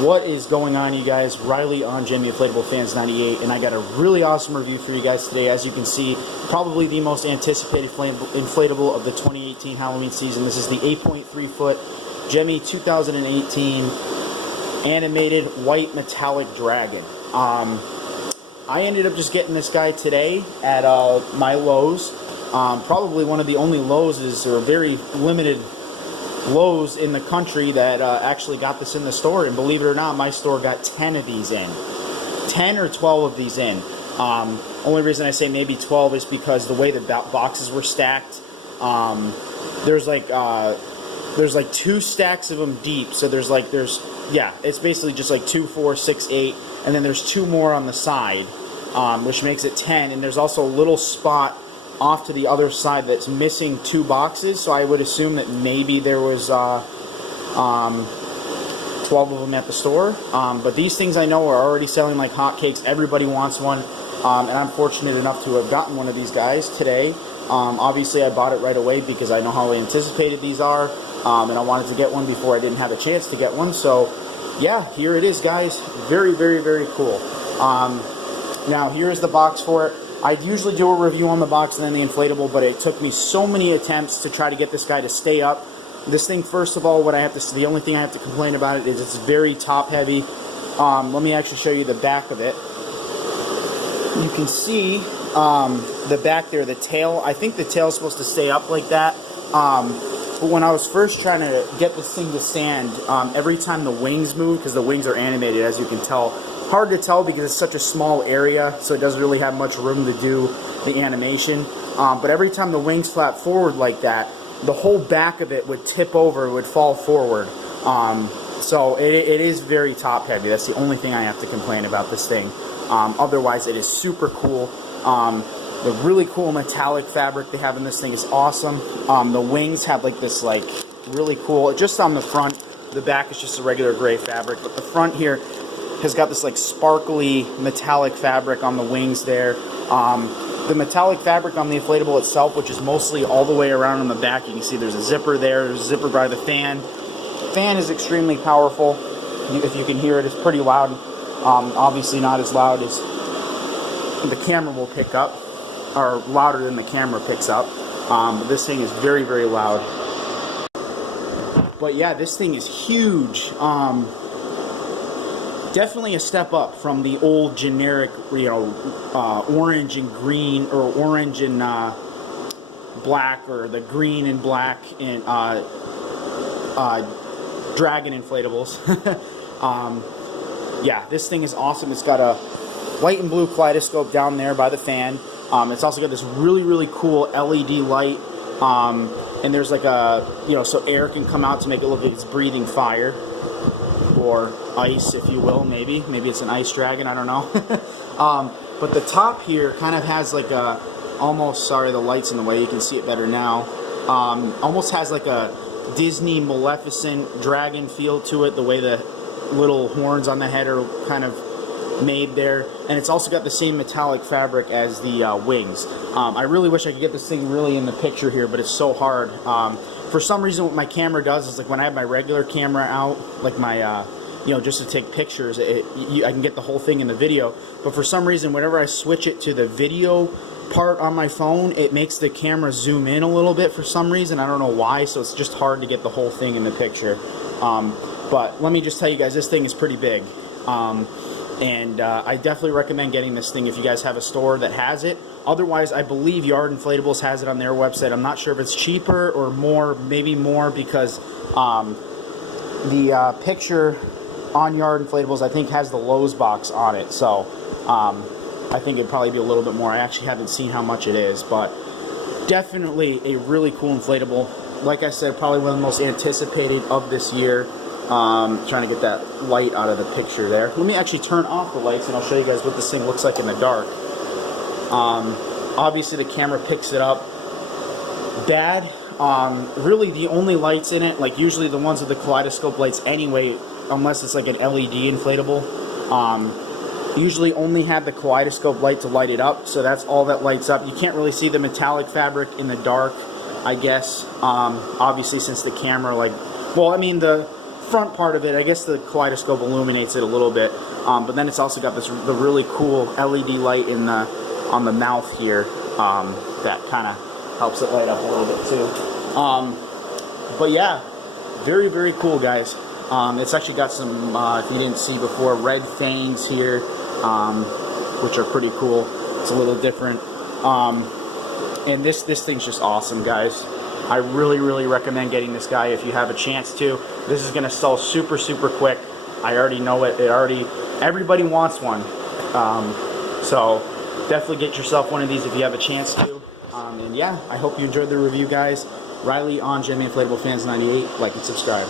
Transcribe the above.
What is going on, you guys? Riley on Gemmy Inflatablefans98, and I got a really awesome review for you guys today. As you can see, probably the most anticipated inflatable of the 2018 Halloween season. This is the 8.3 foot Gemmy 2018 animated white metallic dragon. I ended up just getting this guy today at my Lowe's. Probably one of the only Lowe's, or very limited Lowe's in the country that actually got this in the store, and believe it or not, my store got 10 of these in. 10 or 12 of these in. Only reason I say maybe 12 is because the way the boxes were stacked, there's like 2 stacks of them deep, so yeah, it's basically just like 2, 4, 6, 8, and then there's 2 more on the side, which makes it 10, and there's also a little spot off to the other side that's missing 2 boxes, so I would assume that maybe there was 12 of them at the store. But these things I know are already selling like hotcakes. Everybody wants one, and I'm fortunate enough to have gotten one of these guys today. Obviously I bought it right away because I know how anticipated these are, and I wanted to get one before I didn't have a chance to get one. So yeah, here it is, guys. Very, very, very cool. Now here's the box for it. I usually do a review on the box and then the inflatable, but it took me so many attempts to try to get this guy to stay up. This thing, first of all, the only thing I have to complain about it is it's very top heavy. Let me actually show you the back of it. You can see the back there, the tail. I think the tail is supposed to stay up like that. But when I was first trying to get this thing to stand, every time the wings move, because the wings are animated, as you can tell, hard to tell because it's such a small area, so it doesn't really have much room to do the animation. But every time the wings flap forward like that, the whole back of it would tip over, it would fall forward. So it is very top heavy. That's the only thing I have to complain about this thing. Otherwise, it is super cool. The really cool metallic fabric they have in this thing is awesome. The wings have like this really cool, just on the front, the back is just a regular gray fabric, but the front here has got this like sparkly metallic fabric on the wings there. The metallic fabric on the inflatable itself, which is mostly all the way around on the back, you can see there's a zipper there, there's a zipper by the fan. The fan is extremely powerful. If you can hear it, it's pretty loud. Obviously not as loud as the camera will pick up, or louder than the camera picks up. But this thing is very, very loud. But yeah, this thing is huge. Definitely a step up from the old generic, orange and green, or orange and black, or the green and black and dragon inflatables. Yeah, this thing is awesome. It's got a white and blue kaleidoscope down there by the fan. It's also got this really, really cool LED light, and there's like a, so air can come out to make it look like it's breathing fire. Or ice, if you will, maybe it's an ice dragon, I don't know. But the top here kind of has like a, almost, sorry the light's in the way, you can see it better now, almost has like a Disney Maleficent dragon feel to it, the way the little horns on the head are kind of made there, and it's also got the same metallic fabric as the wings. I really wish I could get this thing really in the picture here, but it's so hard. For some reason, what my camera does is, like, when I have my regular camera out, like my, just to take pictures, I can get the whole thing in the video. But for some reason, whenever I switch it to the video part on my phone, it makes the camera zoom in a little bit for some reason. I don't know why, so it's just hard to get the whole thing in the picture. But let me just tell you guys, this thing is pretty big. And I definitely recommend getting this thing if you guys have a store that has it. Otherwise, I believe Yard Inflatables has it on their website. I'm not sure if it's cheaper or more, maybe more, because the picture on Yard Inflatables, I think, has the Lowe's box on it. So I think it'd probably be a little bit more. I actually haven't seen how much it is, but definitely a really cool inflatable. Like I said, probably one of the most anticipated of this year. Trying to get that light out of the picture there. Let me actually turn off the lights and I'll show you guys what this thing looks like in the dark. Obviously the camera picks it up bad. Really the only lights in it, like usually the ones with the kaleidoscope lights anyway, unless it's like an LED inflatable, usually only have the kaleidoscope light to light it up, so that's all that lights up. You can't really see the metallic fabric in the dark, I guess, obviously, since the camera, the front part of it, I guess the kaleidoscope illuminates it a little bit, but then it's also got the really cool LED light on the mouth here that kind of helps it light up a little bit too. But yeah, very, very cool, guys. It's actually got some, if you didn't see before, red fangs here, which are pretty cool. It's a little different. And this thing's just awesome, guys. I really, really recommend getting this guy if you have a chance to. This is going to sell super, super quick. I already know it. Everybody wants one. So definitely get yourself one of these if you have a chance to. And yeah, I hope you enjoyed the review, guys. Riley on Gemmy Inflatablefans98. Like and subscribe.